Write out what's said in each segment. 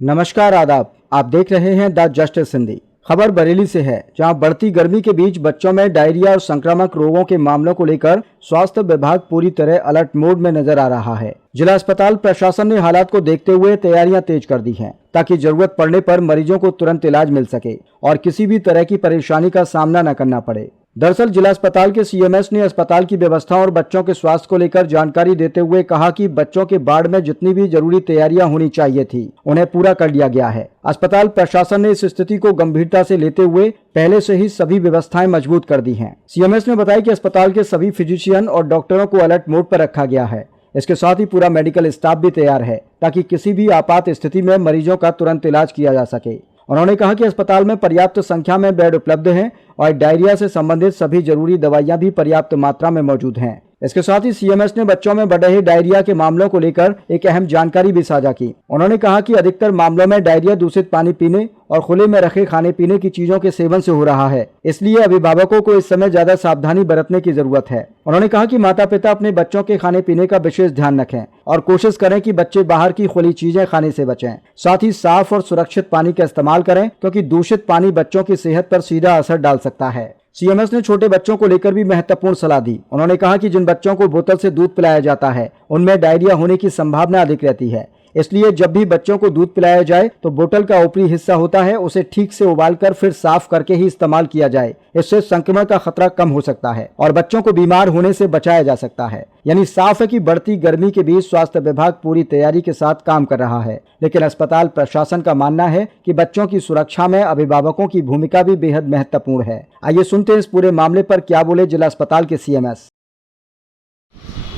नमस्कार आदाब, आप देख रहे हैं द जस्टिस हिंदी। खबर बरेली से है, जहां बढ़ती गर्मी के बीच बच्चों में डायरिया और संक्रामक रोगों के मामलों को लेकर स्वास्थ्य विभाग पूरी तरह अलर्ट मोड में नजर आ रहा है। जिला अस्पताल प्रशासन ने हालात को देखते हुए तैयारियां तेज कर दी हैं, ताकि जरूरत पड़ने पर मरीजों को तुरंत इलाज मिल सके और किसी भी तरह की परेशानी का सामना न करना पड़े। दरअसल जिला अस्पताल के सीएमएस ने अस्पताल की व्यवस्था और बच्चों के स्वास्थ्य को लेकर जानकारी देते हुए कहा कि बच्चों के वार्ड में जितनी भी जरूरी तैयारियां होनी चाहिए थी, उन्हें पूरा कर लिया गया है। अस्पताल प्रशासन ने इस स्थिति को गंभीरता से लेते हुए पहले से ही सभी व्यवस्थाएं मजबूत कर दी हैं। सीएमएस ने बताया कि अस्पताल के सभी फिजिशियन और डॉक्टरों को अलर्ट मोड पर रखा गया है। इसके साथ ही पूरा मेडिकल स्टाफ भी तैयार है, ताकि किसी भी आपात स्थिति में मरीजों का तुरंत इलाज किया जा सके। उन्होंने कहा कि अस्पताल में पर्याप्त संख्या में बेड उपलब्ध हैं और डायरिया से संबंधित सभी जरूरी दवाइयां भी पर्याप्त मात्रा में मौजूद हैं। इसके साथ ही सीएमएस ने बच्चों में बढ़ रहे डायरिया के मामलों को लेकर एक अहम जानकारी भी साझा की। उन्होंने कहा कि अधिकतर मामलों में डायरिया दूषित पानी पीने और खुले में रखे खाने पीने की चीजों के सेवन से हो रहा है, इसलिए अभिभावकों को इस समय ज्यादा सावधानी बरतने की जरूरत है। उन्होंने कहा कि माता पिता अपने बच्चों के खाने पीने का विशेष ध्यान रखें और कोशिश करें कि बच्चे बाहर की खुली चीजें खाने से बचें। साथ ही साफ और सुरक्षित पानी का इस्तेमाल करें, क्योंकि दूषित पानी बच्चों की सेहत पर सीधा असर डाल सकता है। सीएमएस ने छोटे बच्चों को लेकर भी महत्वपूर्ण सलाह दी। उन्होंने कहा कि जिन बच्चों को बोतल से दूध पिलाया जाता है, उनमें डायरिया होने की संभावना अधिक रहती है, इसलिए जब भी बच्चों को दूध पिलाया जाए तो बोतल का ऊपरी हिस्सा होता है, उसे ठीक से उबालकर फिर साफ करके ही इस्तेमाल किया जाए। इससे संक्रमण का खतरा कम हो सकता है और बच्चों को बीमार होने से बचाया जा सकता है। यानी साफ है कि बढ़ती गर्मी के बीच स्वास्थ्य विभाग पूरी तैयारी के साथ काम कर रहा है, लेकिन अस्पताल प्रशासन का मानना है कि बच्चों की सुरक्षा में अभिभावकों की भूमिका भी बेहद महत्वपूर्ण है। आइए सुनते हैं इस पूरे मामले पर क्या बोले जिला अस्पताल के सीएमएस।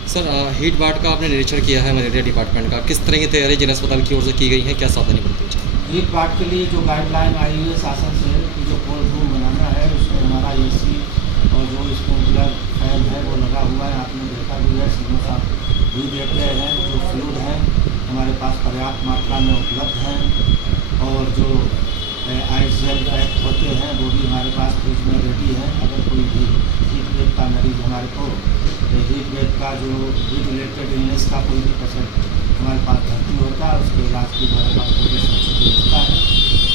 सर, हीट वार्ड का आपने निरीक्षण किया है मलेरिया डिपार्टमेंट का, किस तरह की तैयारी जिला अस्पताल की ओर से की गई है, क्या सावधानी बरतनी चाहिए? हीट वार्ड के लिए जो गाइडलाइन आई है शासन से कि जो कोल्ड रूम बनाना है उसमें हमारा एसी और जो स्प्रिंकलर फैन है वो लगा हुआ है। आपने देखा भी है, सीएम साहब भी देख रहे हैं। जो फ्लूइड है हमारे पास पर्याप्त मात्रा में उपलब्ध हैं और जो आइस जेल पैक होते हैं वो भी हमारे पास फ्रिज में रेडी है। अगर कोई भी हीट वेव का मरीज हमारे को हीट वेव का जो हीट रिलेटेड इलनेस का कोई भी पेशेंट हमारे पास भर्ती होता है, उसके इलाज की हमारे पास पूरी समुचित व्यवस्था है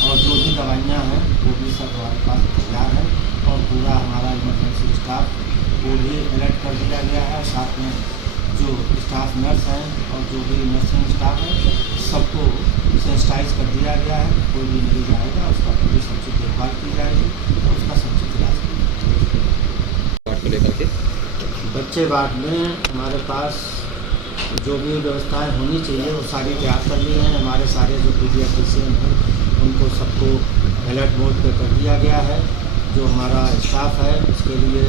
और जो भी दवाइयाँ हैं वो भी सब हमारे पास तैयार है और पूरा हमारा इमरजेंसी स्टाफ को भी अलर्ट कर दिया गया है। साथ में जो स्टाफ नर्स हैं और जो भी नर्सिंग स्टाफ है सबको सेंसिटाइज कर दिया गया है। कोई भी मरीज आएगा उसका पूरी समुचित देखभाल की जाएगी और उसका समुचित इलाज को लेकर के बच्चे वार्ड में हमारे पास जो भी व्यवस्थाएं होनी चाहिए वो सारी तैयार कर ली हैं। हमारे सारे जो पीडियाट्रिशियन हैं उनको सबको अलर्ट मोड पे कर दिया गया है। जो हमारा स्टाफ है उसके लिए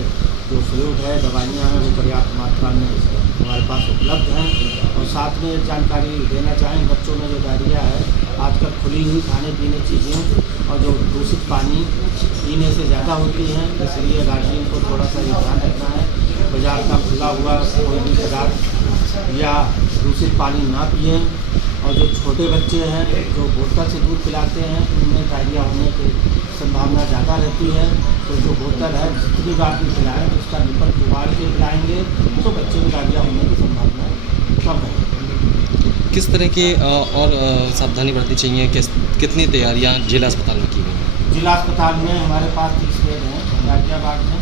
जो फ्लूइड है दवाइयाँ हैं वो पर्याप्त मात्रा में हमारे पास उपलब्ध हैं। और साथ में जानकारी देना चाहें, बच्चों में जो डायरिया है आजकल खुली हुई खाने पीने चीज़ें और जो दूषित पानी पीने से ज़्यादा होती हैं, इसलिए गार्जियन को थोड़ा सा ये ध्यान रखना है। बाजार का खुला हुआ कोई भी पदार्थ या दूषित पानी ना पिएं। और जो छोटे बच्चे हैं जो बोतल से दूध पिलाते हैं उनमें डायरिया होने की संभावना ज़्यादा रहती है। तो जो बोतल है जितनी बार भी पिलाएँ तो उसका निपल उबाल के पिलाएँगे तो बच्चे में डायरिया होने की संभावना कम है। किस तरह की और सावधानी बरतनी चाहिए, कितनी तैयारियां जिला अस्पताल में की गई हैं? जिला अस्पताल में हमारे पास 30 बेड हैं डायरिया वार्ड में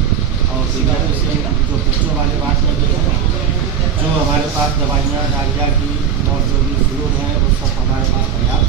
और जो बच्चों वाले वार्ड में भी हैं। जो हमारे पास दवाइयाँ डायरिया की और जो भी फ्लूइड हैं वो सब हमारे पास पर्याप्त